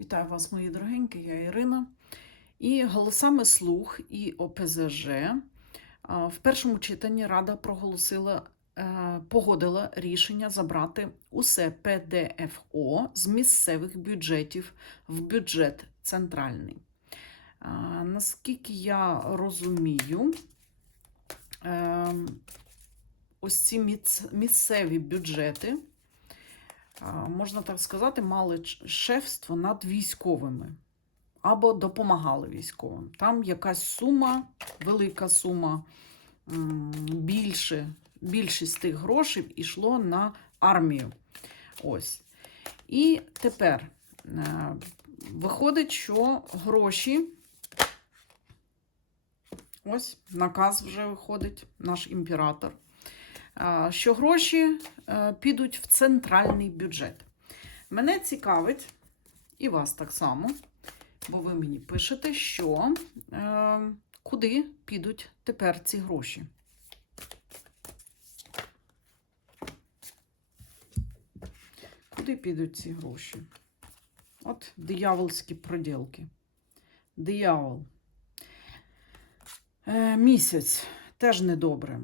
Вітаю вас, мої дорогенькі, я Ірина. І голосами слух і ОПЗЖ в першому читанні Рада проголосила, е, погодила рішення забрати усе ПДФО з місцевих бюджетів в бюджет центральний. Наскільки я розумію, е, ось ці місцеві бюджети можна так сказати, мали шефство над військовими або допомагали військовим. Там якась сума, велика сума, більше, більшість тих грошей йшло на армію. Ось. І тепер е, виходить, що гроші. Ось наказ вже виходить, наш імператор що гроші е, підуть в центральний бюджет. Мене цікавить, і вас так само, бо ви мені пишете, що е, куди підуть тепер ці гроші. Куди підуть ці гроші? От диявольські проділки. Диявол. Е, місяць теж недобре.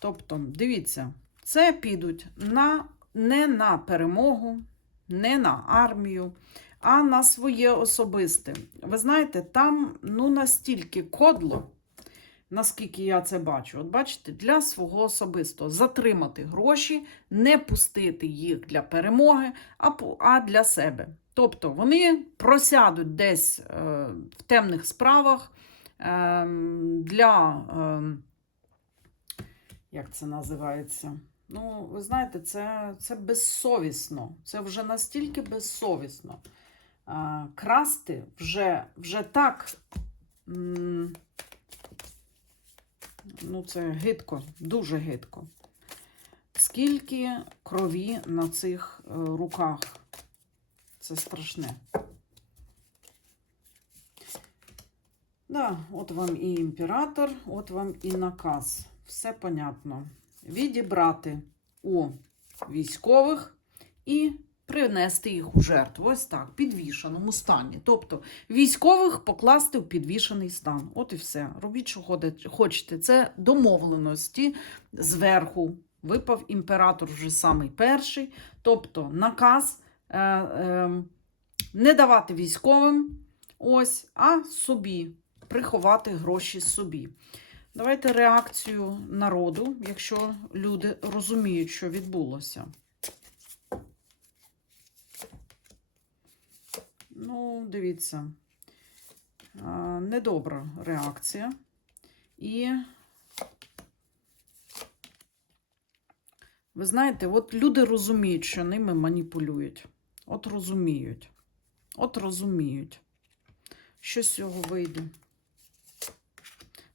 Тобто, дивіться, це підуть на, не на перемогу, не на армію, а на своє особисте. Ви знаєте, там ну, настільки кодло, наскільки я це бачу, от бачите, для свого особистого затримати гроші, не пустити їх для перемоги, а, для себе. Тобто вони просядуть десь е, в темних справах е, для. Як це називається? Ну, ви знаєте, це, це безсовісно. Це вже настільки безсовісно. А, красти вже, вже так. Ну, це гидко, дуже гидко. Скільки крові на цих е, руках? Це страшне. Да, от вам і імператор, от вам і наказ. Все понятно. Відібрати у військових і принести їх у жертву. Ось так, підвішеному стані. Тобто військових покласти в підвішений стан. От і все. Робіть, що хочете. Це домовленості зверху. Випав імператор вже самий перший. Тобто наказ е, е, не давати військовим, ось, а собі приховати гроші собі. Давайте реакцію народу, якщо люди розуміють, що відбулося. Ну, дивіться, недобра реакція. І ви знаєте, от люди розуміють, що ними маніпулюють. От розуміють. От розуміють, що з цього вийде.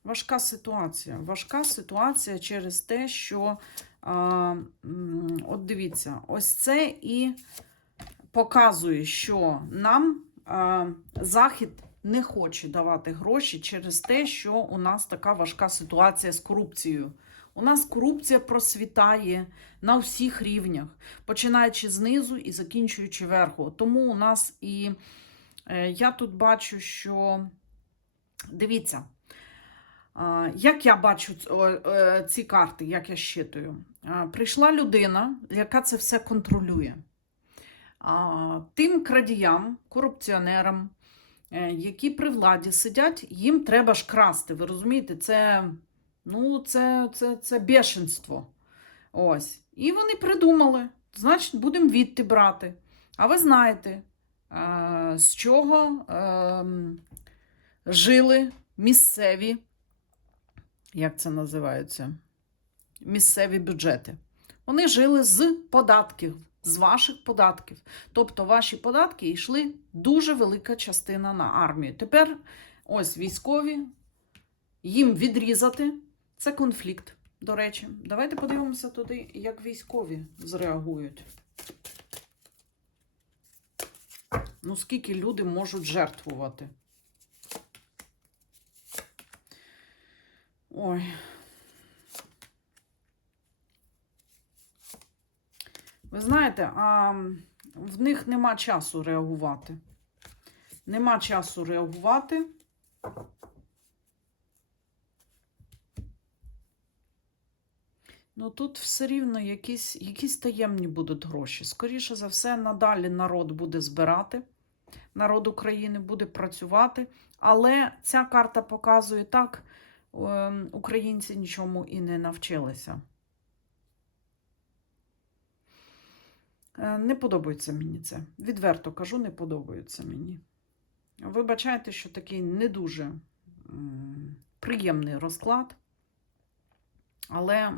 Важка ситуація. Важка ситуація через те, що, а, от дивіться, ось це і показує, що нам а, Захід не хоче давати гроші через те, що у нас така важка ситуація з корупцією. У нас корупція просвітає на всіх рівнях, починаючи знизу і закінчуючи верху. Тому у нас і е, я тут бачу, що дивіться. Як я бачу е, ці карти, як я щитую? Прийшла людина, яка це все контролює. Тим крадіям, корупціонерам, е, які при владі сидять, їм треба ж красти. Ви розумієте, це, ну, це, це, це бешенство. Ось. І вони придумали, значить, будемо відти брати. А ви знаєте, е, з чого ем, жили місцеві як це називається? Місцеві бюджети. Вони жили з податків, з ваших податків. Тобто ваші податки йшли дуже велика частина на армію. Тепер ось військові, їм відрізати. Це конфлікт, до речі. Давайте подивимося туди, як військові зреагують. Ну, скільки люди можуть жертвувати. Ой. Ви знаєте, а в них нема часу реагувати. Нема часу реагувати. Ну тут все рівно якісь, якісь таємні будуть гроші. Скоріше за все, надалі народ буде збирати, народ України буде працювати. Але ця карта показує так, українці нічому і не навчилися. Е, Не подобається мені це. Відверто кажу, не подобається мені. Вибачайте, що такий не дуже приємний розклад. Але,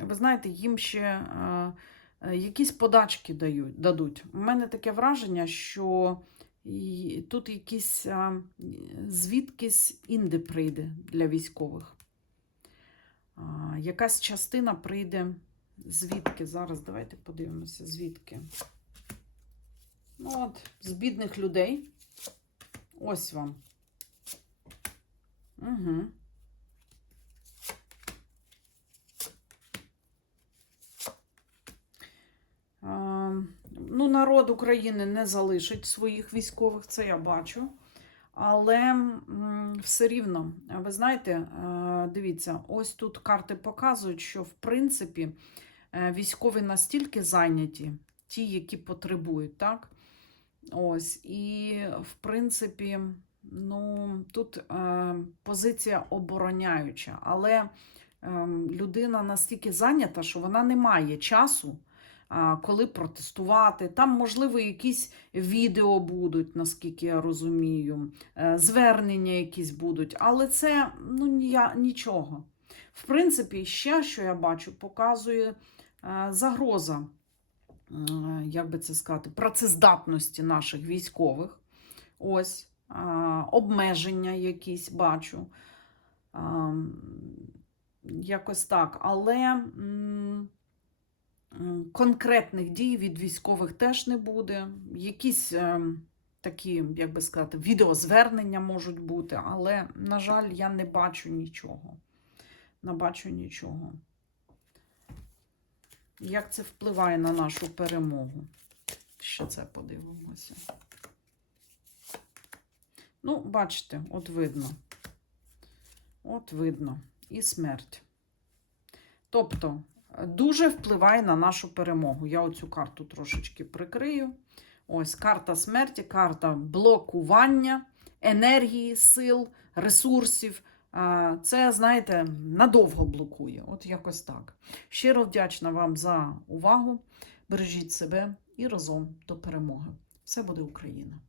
ви знаєте, їм ще е, якісь подачки дають, дадуть. У мене таке враження, що і тут якісь а, звідкись інди прийде для військових. А, якась частина прийде звідки. Зараз давайте подивимося, звідки. Ну от, з бідних людей. Ось вам. Угу. А, Ну, народ України не залишить своїх військових, це я бачу. Але все рівно, ви знаєте, е, дивіться, ось тут карти показують, що в принципі е, військові настільки зайняті, ті, які потребують, так? Ось, і в принципі, ну, тут е, позиція обороняюча, але е, людина настільки зайнята, що вона не має часу коли протестувати. Там, можливо, якісь відео будуть, наскільки я розумію, е, звернення якісь будуть, але це ну, ні- нічого. В принципі, ще, що я бачу, показує е, загроза, е, як би це сказати, працездатності наших військових. Ось, обмеження якісь бачу. Якось так. Але. Конкретних дій від військових теж не буде. Якісь е, такі, як би сказати, відеозвернення можуть бути, але, на жаль, я не бачу нічого. Не бачу нічого. Як це впливає на нашу перемогу? Ще це подивимося. Ну, бачите, от видно. От видно. І смерть. Тобто, дуже впливає на нашу перемогу. Я оцю карту трошечки прикрию. Ось карта смерті, карта блокування енергії, сил, ресурсів. Це, знаєте, надовго блокує. От якось так. Щиро вдячна вам за увагу. Бережіть себе і разом до перемоги. Все буде Україна!